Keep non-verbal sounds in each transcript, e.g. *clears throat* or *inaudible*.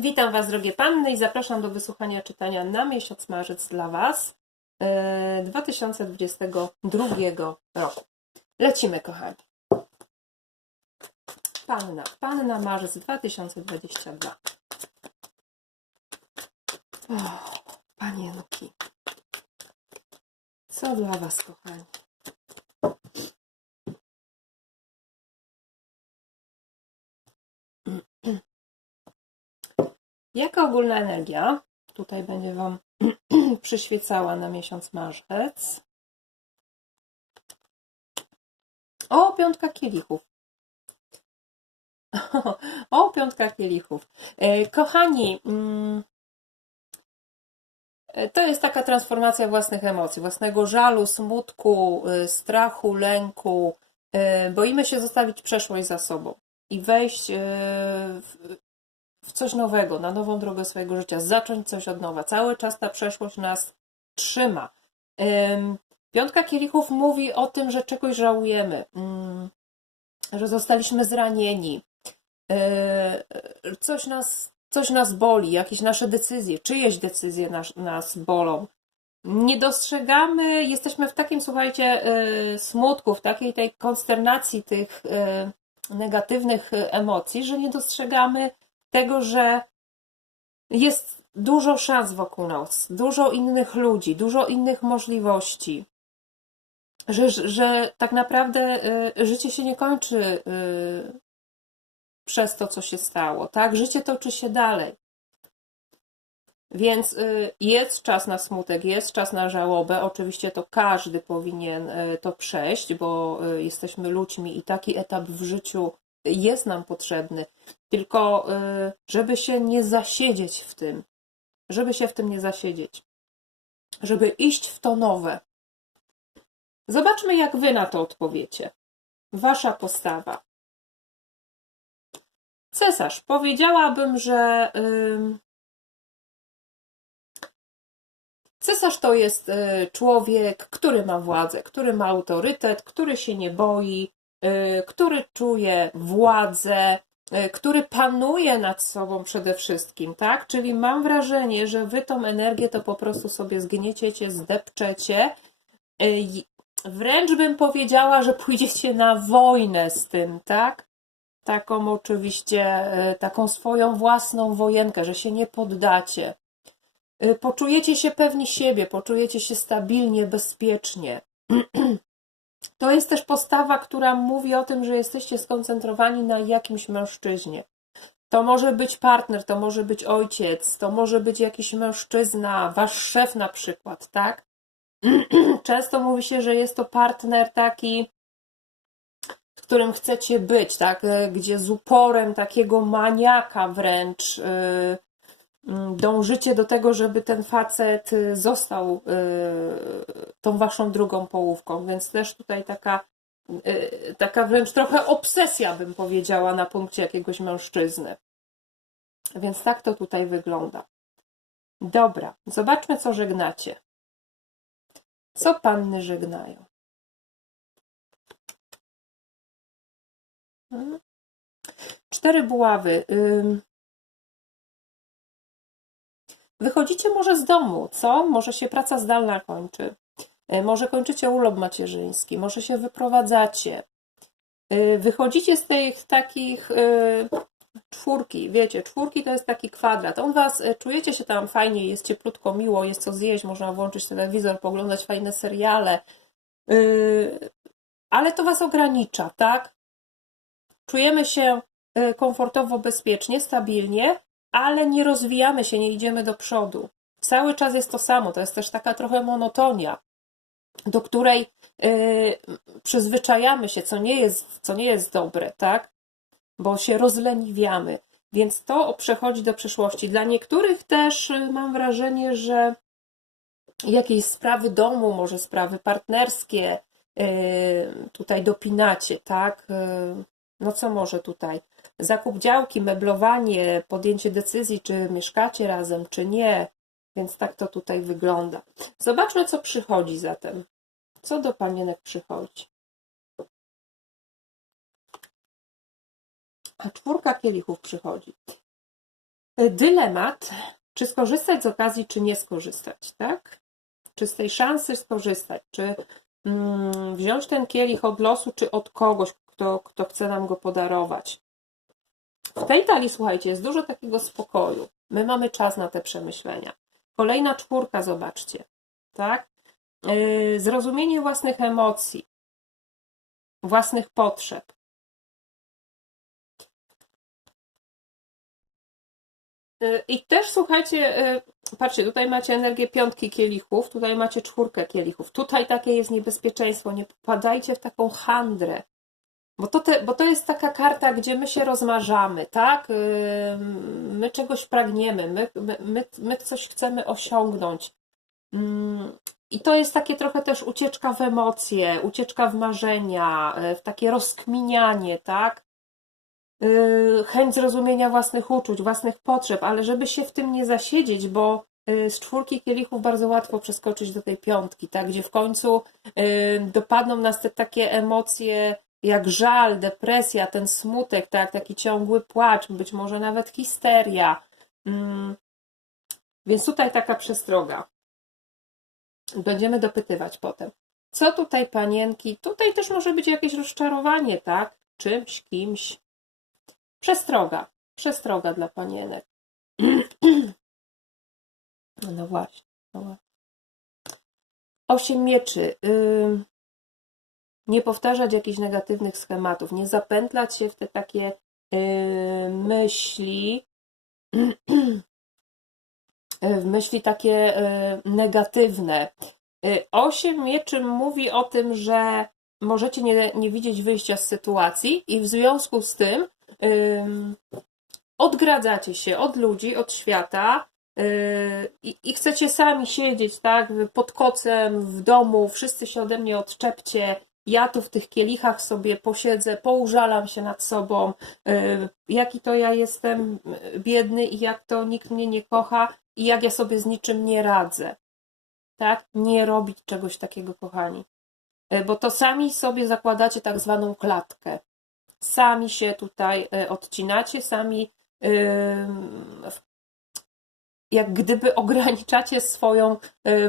Witam Was, drogie panny, i zapraszam do wysłuchania czytania na miesiąc marzec dla Was e, 2022 roku. Lecimy, kochani. Panna, panna marzec 2022. O, panienki. Co dla Was, kochani? Jaka ogólna energia tutaj będzie Wam *clears throat* przyświecała na miesiąc marzec? O, piątka kielichów. *laughs* O, piątka kielichów. E, Kochani, mm, e, to jest taka transformacja własnych emocji, własnego żalu, smutku, y, strachu, lęku. E, Boimy się zostawić przeszłość za sobą i wejść e, w, coś nowego, na nową drogę swojego życia, zacząć coś od nowa. Cały czas ta przeszłość nas trzyma. Ym, Piątka kielichów mówi o tym, że czegoś żałujemy, ym, że zostaliśmy zranieni, yy, coś nas, coś nas boli, jakieś nasze decyzje, czyjeś decyzje nas, nas bolą. Nie dostrzegamy, jesteśmy w takim, słuchajcie, yy, smutku, w takiej tej konsternacji tych yy, negatywnych emocji, że nie dostrzegamy tego, że jest dużo szans wokół nas, dużo innych ludzi, dużo innych możliwości. Że, że tak naprawdę y, życie się nie kończy y, przez to, co się stało, tak? Życie toczy się dalej. Więc y, jest czas na smutek, jest czas na żałobę. Oczywiście to każdy powinien to przejść, bo jesteśmy ludźmi i taki etap w życiu jest nam potrzebny. Tylko, y, żeby się nie zasiedzieć w tym, żeby się w tym nie zasiedzieć, żeby iść w to nowe. Zobaczmy, jak wy na to odpowiecie. Wasza postawa. Cesarz, powiedziałabym, że cesarz to jest y, człowiek, który ma władzę, który ma autorytet, który się nie boi, który czuje władzę, y, który panuje nad sobą przede wszystkim, tak? Czyli mam wrażenie, że wy tą energię to po prostu sobie zgnieciecie, zdepczecie. Y, Wręcz bym powiedziała, że pójdziecie na wojnę z tym, tak? Taką oczywiście, y, taką swoją własną wojenkę, że się nie poddacie. Y, Poczujecie się pewni siebie, poczujecie się stabilnie, bezpiecznie. *clears throat* To jest też postawa, która mówi o tym, że jesteście skoncentrowani na jakimś mężczyźnie. To może być partner, to może być ojciec, to może być jakiś mężczyzna, wasz szef na przykład, tak? *clears throat* Często mówi się, że jest to partner taki, z którym chcecie być, tak? Gdzie z uporem takiego maniaka wręcz yy, dążycie do tego, żeby ten facet y, został yy, tą waszą drugą połówką, więc też tutaj taka, yy, taka wręcz trochę obsesja, bym powiedziała, na punkcie jakiegoś mężczyzny. Więc tak to tutaj wygląda. Dobra, zobaczmy, co żegnacie. Co panny żegnają? Hmm? Cztery buławy. Wychodzicie może z domu, co? Może się praca zdalna kończy. Y, Może kończycie urlop macierzyński, może się wyprowadzacie. Y, Wychodzicie z tych takich y, czwórki, wiecie, czwórki to jest taki kwadrat. On was, czujecie się tam fajnie, jest cieplutko, miło, jest co zjeść, można włączyć telewizor, poglądać fajne seriale, ale to was ogranicza, tak? Czujemy się komfortowo, bezpiecznie, stabilnie, ale nie rozwijamy się, nie idziemy do przodu. Cały czas jest to samo, to jest też taka trochę monotonia, do której y, przyzwyczajamy się, co nie jest, co nie jest dobre, tak? Bo się rozleniwiamy. Więc to przechodzi do przyszłości. Dla niektórych też y, mam wrażenie, że jakieś sprawy domu, może sprawy partnerskie, y, tutaj dopinacie, tak? No co może tutaj? Zakup działki, meblowanie, podjęcie decyzji, czy mieszkacie razem, czy nie. Więc tak to tutaj wygląda. Zobaczmy, co przychodzi zatem. Co do panienek przychodzi? A czwórka kielichów przychodzi. Y, Dylemat, czy skorzystać z okazji, czy nie skorzystać, tak? Czy z tej szansy skorzystać, czy mm, wziąć ten kielich od losu, czy od kogoś, kto, kto chce nam go podarować. W tej talii, słuchajcie, jest dużo takiego spokoju. My mamy czas na te przemyślenia. Kolejna czwórka, zobaczcie, tak? Yy, zrozumienie własnych emocji, własnych potrzeb. Yy, I też słuchajcie, yy, patrzcie, tutaj macie energię piątki kielichów, tutaj macie czwórkę kielichów. Tutaj takie jest niebezpieczeństwo. Nie popadajcie w taką handrę. Bo to, te, bo to jest taka karta, gdzie my się rozmarzamy, tak? Yy, My czegoś pragniemy, my, my, my, coś chcemy osiągnąć. Mm, I to jest takie trochę też ucieczka w emocje, ucieczka w marzenia, yy, w takie rozkminianie, tak? Yy, Chęć zrozumienia własnych uczuć, własnych potrzeb, ale żeby się w tym nie zasiedzieć, bo z czwórki kielichów bardzo łatwo przeskoczyć do tej piątki, tak? Gdzie w końcu dopadną nas te takie emocje jak żal, depresja, ten smutek, tak, taki ciągły płacz, być może nawet histeria. Mm. Więc tutaj taka przestroga. Będziemy dopytywać potem. Co tutaj, panienki? Tutaj też może być jakieś rozczarowanie, tak? Czymś, kimś. Przestroga. Przestroga dla panienek. *clears throat* No właśnie. No właśnie. Osiem mieczy. Nie powtarzać jakichś negatywnych schematów, nie zapętlać się w te takie yy, myśli, *clears throat* w myśli takie yy, negatywne. Yy, Osiem mieczy mówi o tym, że możecie nie, nie widzieć wyjścia z sytuacji i w związku z tym ym, odgradzacie się od ludzi, od świata yy, i, i chcecie sami siedzieć, tak, pod kocem, w domu, wszyscy się ode mnie odczepcie, ja tu w tych kielichach sobie posiedzę, poużalam się nad sobą, yy, jaki to ja jestem biedny i jak to nikt mnie nie kocha i jak ja sobie z niczym nie radzę. Tak? Nie robić czegoś takiego, kochani. Yy, Bo to sami sobie zakładacie tak zwaną klatkę. Sami się tutaj odcinacie, sami jak gdyby *laughs* ograniczacie swoją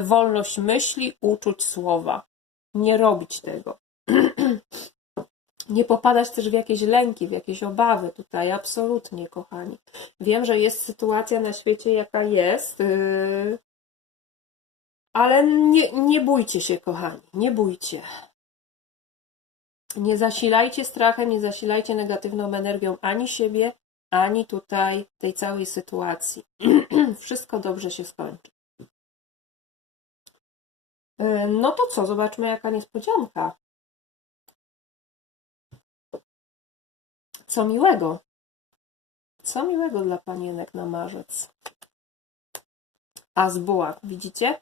wolność myśli, uczuć, słowa. Nie robić tego. *clears throat* Nie popadać też w jakieś lęki, w jakieś obawy tutaj, absolutnie, kochani. Wiem, że jest sytuacja na świecie, jaka jest, yy, ale nie, nie bójcie się, kochani, nie bójcie. Nie zasilajcie strachem, nie zasilajcie negatywną energią ani siebie, ani tutaj tej całej sytuacji. *clears throat* Wszystko dobrze się skończy. No to co, zobaczmy jaka niespodzianka. Co miłego. Co miłego dla panienek na marzec. A z widzicie?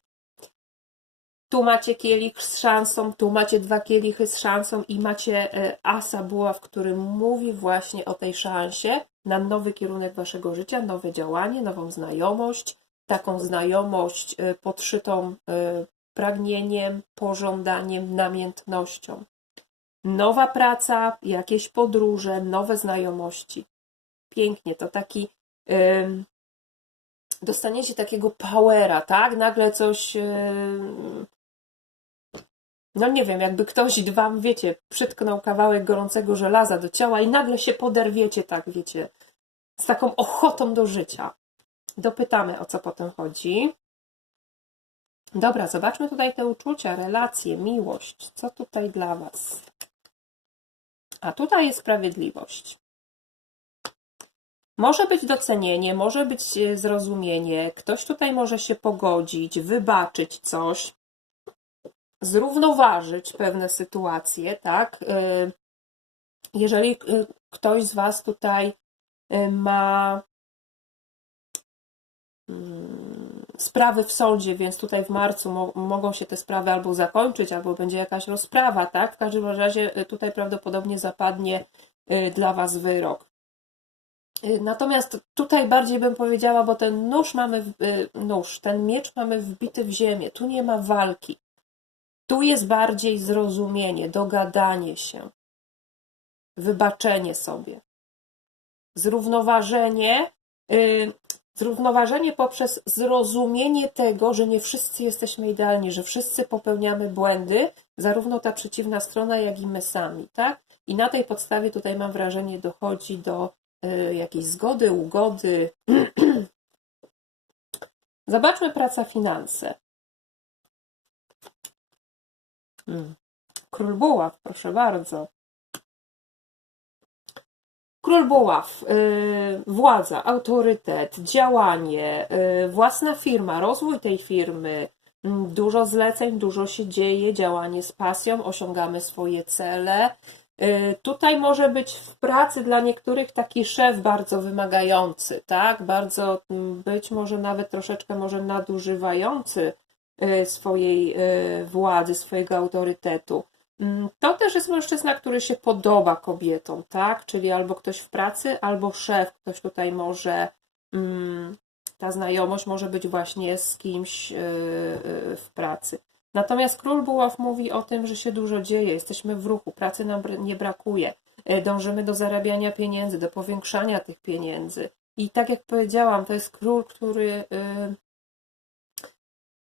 Tu macie kielich z szansą, tu macie dwa kielichy z szansą i macie e, asa buław, który mówi właśnie o tej szansie na nowy kierunek waszego życia, nowe działanie, nową znajomość, taką znajomość e, podszytą e, pragnieniem, pożądaniem, namiętnością. Nowa praca, jakieś podróże, nowe znajomości. Pięknie, to taki. dostaniecie takiego powera, tak? Nagle coś. ym, no nie wiem, jakby ktoś wam, wiecie, przytknął kawałek gorącego żelaza do ciała i nagle się poderwiecie, tak, wiecie, z taką ochotą do życia. Dopytamy, o co potem chodzi. Dobra, zobaczmy tutaj te uczucia, relacje, miłość. Co tutaj dla Was? A tutaj jest sprawiedliwość. Może być docenienie, może być e, zrozumienie, ktoś tutaj może się pogodzić, wybaczyć coś, zrównoważyć pewne sytuacje, tak? E, Jeżeli e, ktoś z Was tutaj ma mm, sprawy w sądzie, więc tutaj w marcu mo mogą się te sprawy albo zakończyć, albo będzie jakaś rozprawa, tak? W każdym razie y, tutaj prawdopodobnie zapadnie y, dla Was wyrok. Y, Natomiast tutaj bardziej bym powiedziała, bo ten nóż mamy, w- nóż, ten miecz mamy wbity w ziemię, tu nie ma walki. Tu jest bardziej zrozumienie, dogadanie się, wybaczenie sobie, zrównoważenie. Zrównoważenie poprzez zrozumienie tego, że nie wszyscy jesteśmy idealni, że wszyscy popełniamy błędy, zarówno ta przeciwna strona, jak i my sami, tak? I na tej podstawie tutaj mam wrażenie dochodzi do y, jakiejś zgody, ugody. *clears throat* Zobaczmy praca finanse. Hmm. Król Buław, proszę bardzo. Król Buław, y, władza, autorytet, działanie, y, własna firma, rozwój tej firmy, mm, dużo zleceń, dużo się dzieje, działanie z pasją, osiągamy swoje cele. Y, Tutaj może być w pracy dla niektórych taki szef bardzo wymagający, tak? Bardzo mm, być może nawet troszeczkę może nadużywający swojej władzy, swojego autorytetu. Mm, To też jest mężczyzna, który się podoba kobietom, tak? Czyli albo ktoś w pracy, albo szef, ktoś tutaj może, mm, ta znajomość może być właśnie z kimś y, y, w pracy. Natomiast król buław mówi o tym, że się dużo dzieje, jesteśmy w ruchu, pracy nam nie brakuje, y, dążymy do zarabiania pieniędzy, do powiększania tych pieniędzy. I tak jak powiedziałam, to jest król, który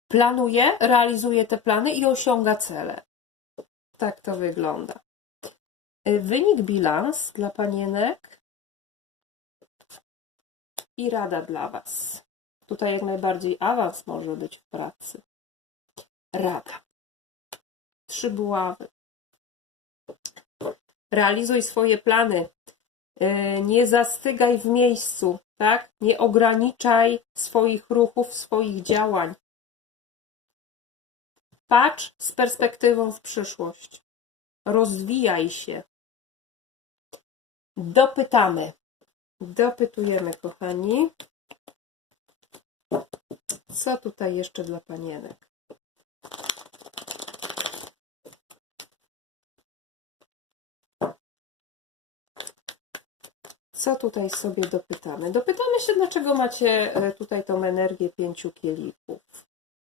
planuje, realizuje te plany i osiąga cele. Tak to wygląda. Y, Wynik bilans dla panienek i rada dla Was. Tutaj jak najbardziej awans może być w pracy. Rada. Trzy buławy. Realizuj swoje plany. Y, Nie zastygaj w miejscu, tak? Nie ograniczaj swoich ruchów, swoich działań. Patrz z perspektywą w przyszłość. Rozwijaj się. Dopytamy. Dopytujemy, kochani. Co tutaj jeszcze dla panienek? Co tutaj sobie dopytamy? Dopytamy się, dlaczego macie e, tutaj tą energię pięciu kielichów.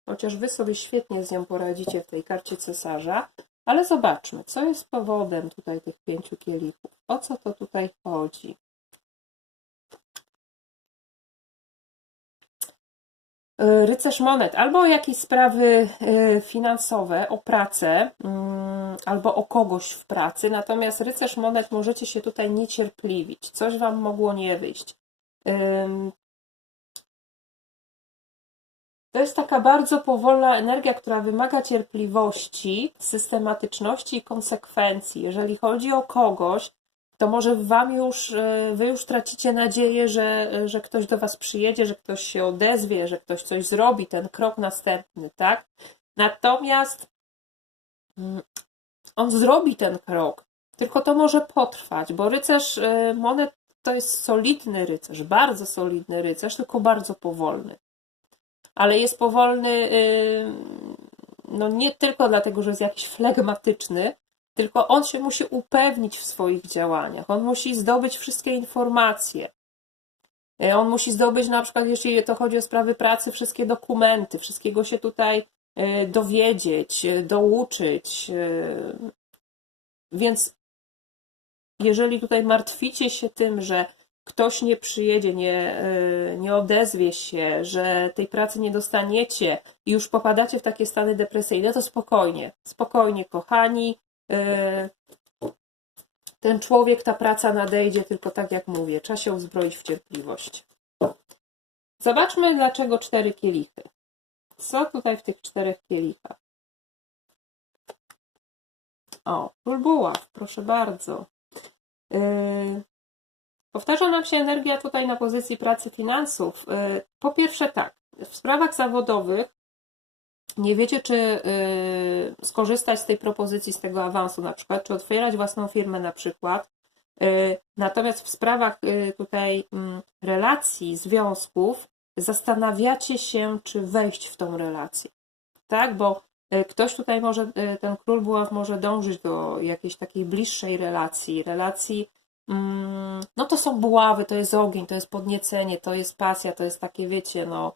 Chociaż wy sobie świetnie z nią poradzicie w tej karcie cesarza, ale zobaczmy, co jest powodem tutaj tych pięciu kielichów. O co to tutaj chodzi? Y, Rycerz monet, albo o jakieś sprawy y, finansowe, o pracę, mm, albo o kogoś w pracy. Natomiast rycerz monet możecie się tutaj niecierpliwić. Coś wam mogło nie wyjść. To jest taka bardzo powolna energia, która wymaga cierpliwości, systematyczności i konsekwencji. Jeżeli chodzi o kogoś, to może wam już, y, wy już tracicie nadzieję, że, że ktoś do was przyjedzie, że ktoś się odezwie, że ktoś coś zrobi, ten krok następny, tak? Natomiast mm, on zrobi ten krok, tylko to może potrwać, bo rycerz y, monet to jest solidny rycerz, bardzo solidny rycerz, tylko bardzo powolny. Ale jest powolny y, no nie tylko dlatego, że jest jakiś flegmatyczny, tylko on się musi upewnić w swoich działaniach. On musi zdobyć wszystkie informacje. Y, On musi zdobyć, na przykład, jeśli to chodzi o sprawy pracy, wszystkie dokumenty, wszystkiego się tutaj y, dowiedzieć, douczyć. Więc jeżeli tutaj martwicie się tym, że ktoś nie przyjedzie, nie, y, nie odezwie się, że tej pracy nie dostaniecie i już popadacie w takie stany depresyjne, to spokojnie, spokojnie, kochani. y, Ten człowiek, ta praca nadejdzie, tylko tak jak mówię, trzeba się uzbroić w cierpliwość. Zobaczmy, dlaczego cztery kielichy. Co tutaj w tych czterech kielichach? O, król proszę bardzo. Yy, Powtarza nam się energia tutaj na pozycji pracy finansów. Yy, Po pierwsze tak, w sprawach zawodowych nie wiecie, czy yy, skorzystać z tej propozycji, z tego awansu na przykład, czy otwierać własną firmę na przykład. Yy, Natomiast w sprawach tutaj mm, relacji, związków, zastanawiacie się, czy wejść w tą relację. Tak, bo ktoś tutaj może, ten król buław może dążyć do jakiejś takiej bliższej relacji, relacji no to są buławy, to jest ogień, to jest podniecenie, to jest pasja, to jest takie, wiecie, no,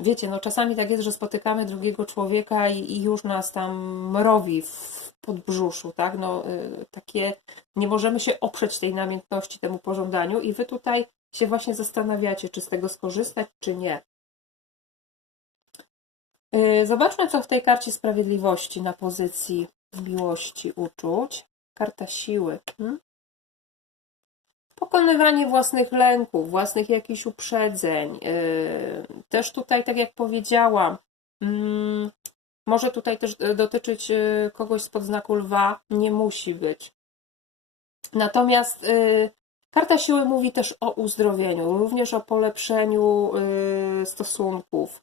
wiecie, no czasami tak jest, że spotykamy drugiego człowieka i, i już nas tam mrowi w podbrzuszu, tak, no, y, takie, nie możemy się oprzeć tej namiętności, temu pożądaniu i wy tutaj się właśnie zastanawiacie, czy z tego skorzystać, czy nie. Yy, Zobaczmy, co w tej karcie sprawiedliwości na pozycji miłości uczuć. Karta siły. Hmm? Pokonywanie własnych lęków, własnych jakichś uprzedzeń. Yy, Też tutaj, tak jak powiedziałam, mm, może tutaj też e, dotyczyć e, kogoś spod znaku lwa, nie musi być. Natomiast y, karta siły mówi też o uzdrowieniu, również o polepszeniu y, stosunków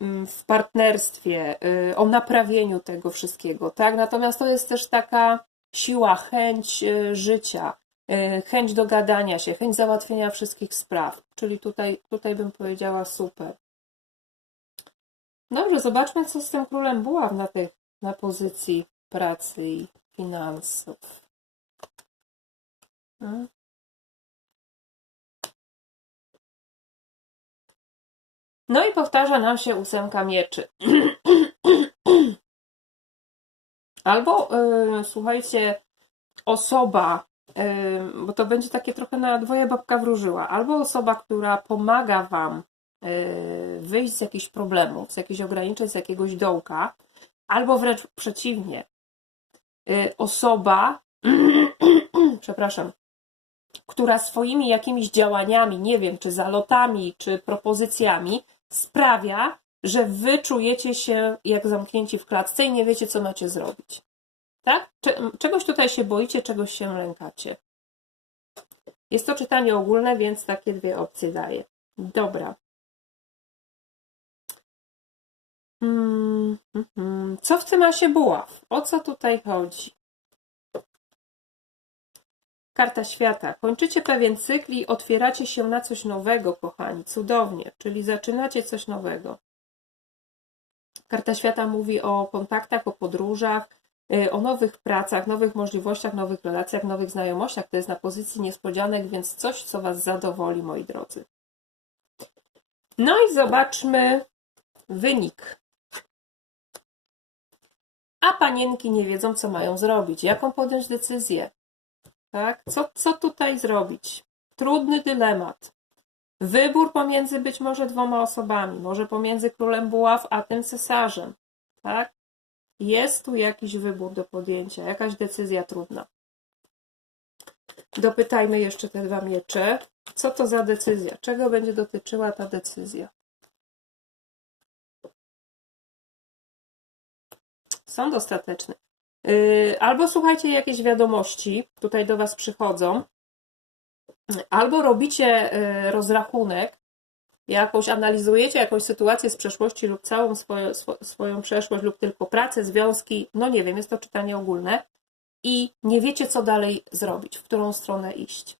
mm, w partnerstwie, y, o naprawieniu tego wszystkiego, tak? Natomiast to jest też taka siła, chęć y, życia, y, chęć dogadania się, chęć załatwienia wszystkich spraw. Czyli tutaj, tutaj bym powiedziała super. Dobrze, zobaczmy, co z tym królem buław na, tej, na pozycji pracy i finansów. Hmm? No i powtarza nam się ósemka mieczy. *clears throat* Albo, yy, słuchajcie, osoba, yy, bo to będzie takie trochę na dwoje babka wróżyła, albo osoba, która pomaga Wam yy, wyjść z jakichś problemów, z jakichś ograniczeń, z jakiegoś dołka, albo wręcz przeciwnie, osoba, *clears throat* przepraszam, która swoimi jakimiś działaniami, nie wiem, czy zalotami, czy propozycjami, sprawia, że wy czujecie się jak zamknięci w klatce i nie wiecie, co macie zrobić. Tak? Cze- Czegoś tutaj się boicie, czegoś się lękacie. Jest to czytanie ogólne, więc takie dwie opcje daję. Dobra. Mm, mm, mm. Co w tym asie buław? O co tutaj chodzi? Karta świata. Kończycie pewien cykl i otwieracie się na coś nowego, kochani. Cudownie. Czyli zaczynacie coś nowego. Karta świata mówi o kontaktach, o podróżach, y, o nowych pracach, nowych możliwościach, nowych relacjach, nowych znajomościach. To jest na pozycji niespodzianek, więc coś, co Was zadowoli, moi drodzy. No i zobaczmy wynik. A panienki nie wiedzą, co mają zrobić, jaką podjąć decyzję. Tak? Co, co tutaj zrobić? Trudny dylemat. Wybór pomiędzy być może dwoma osobami, może pomiędzy królem buław a tym cesarzem. Tak? Jest tu jakiś wybór do podjęcia, jakaś decyzja trudna. Dopytajmy jeszcze te dwa miecze. Co to za decyzja? Czego będzie dotyczyła ta decyzja? Sąd ostateczny. Yy, Albo słuchajcie jakieś wiadomości, tutaj do Was przychodzą, albo robicie yy, rozrachunek, jakąś analizujecie jakąś sytuację z przeszłości lub całą swoją, swo, swoją przeszłość lub tylko pracę, związki, no nie wiem, jest to czytanie ogólne i nie wiecie, co dalej zrobić, w którą stronę iść.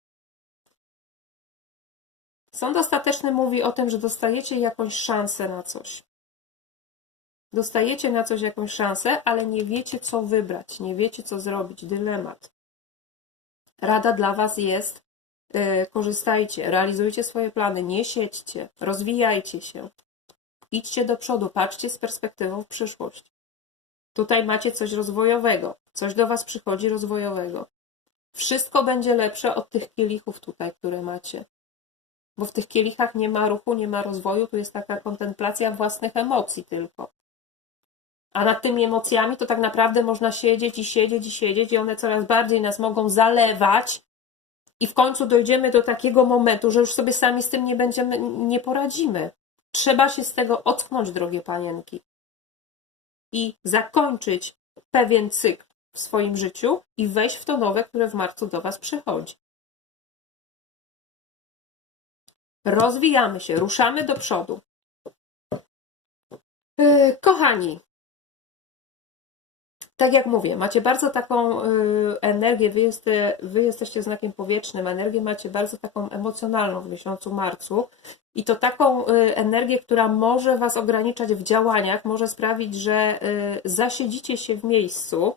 Sąd ostateczny mówi o tym, że dostajecie jakąś szansę na coś. Dostajecie na coś jakąś szansę, ale nie wiecie, co wybrać, nie wiecie, co zrobić. Dylemat. Rada dla Was jest: korzystajcie, realizujcie swoje plany, nie siedźcie, rozwijajcie się, idźcie do przodu, patrzcie z perspektywą w przyszłość. Tutaj macie coś rozwojowego, coś do Was przychodzi rozwojowego. Wszystko będzie lepsze od tych kielichów tutaj, które macie. Bo w tych kielichach nie ma ruchu, nie ma rozwoju, tu jest taka kontemplacja własnych emocji tylko. A nad tymi emocjami to tak naprawdę można siedzieć i siedzieć i siedzieć i one coraz bardziej nas mogą zalewać i w końcu dojdziemy do takiego momentu, że już sobie sami z tym nie będziemy, nie poradzimy. Trzeba się z tego ocknąć, drogie panienki. I zakończyć pewien cykl w swoim życiu i wejść w to nowe, które w marcu do Was przychodzi. Rozwijamy się, ruszamy do przodu. Yy, Kochani, tak jak mówię, macie bardzo taką y, energię, wy, jeste, wy jesteście znakiem powietrznym, energię macie bardzo taką emocjonalną w miesiącu marcu i to taką y, energię, która może was ograniczać w działaniach, może sprawić, że y, zasiedzicie się w miejscu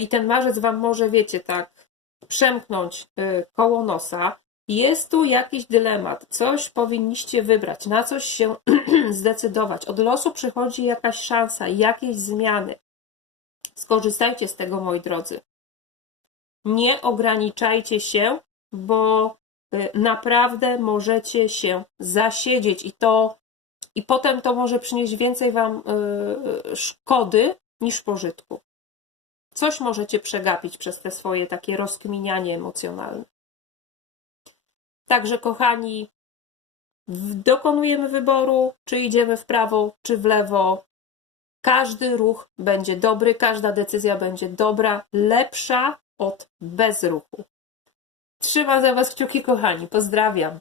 i ten marzec wam może, wiecie, tak przemknąć koło nosa. Jest tu jakiś dylemat, coś powinniście wybrać, na coś się *clears throat* zdecydować. Od losu przychodzi jakaś szansa, jakieś zmiany. Skorzystajcie z tego, moi drodzy. Nie ograniczajcie się, bo y, naprawdę możecie się zasiedzieć i to i potem to może przynieść więcej wam y, szkody niż pożytku. Coś możecie przegapić przez te swoje takie rozkminianie emocjonalne. Także, kochani, dokonujemy wyboru, czy idziemy w prawo, czy w lewo. Każdy ruch będzie dobry, każda decyzja będzie dobra, lepsza od bezruchu. Trzymam za Was kciuki, kochani. Pozdrawiam.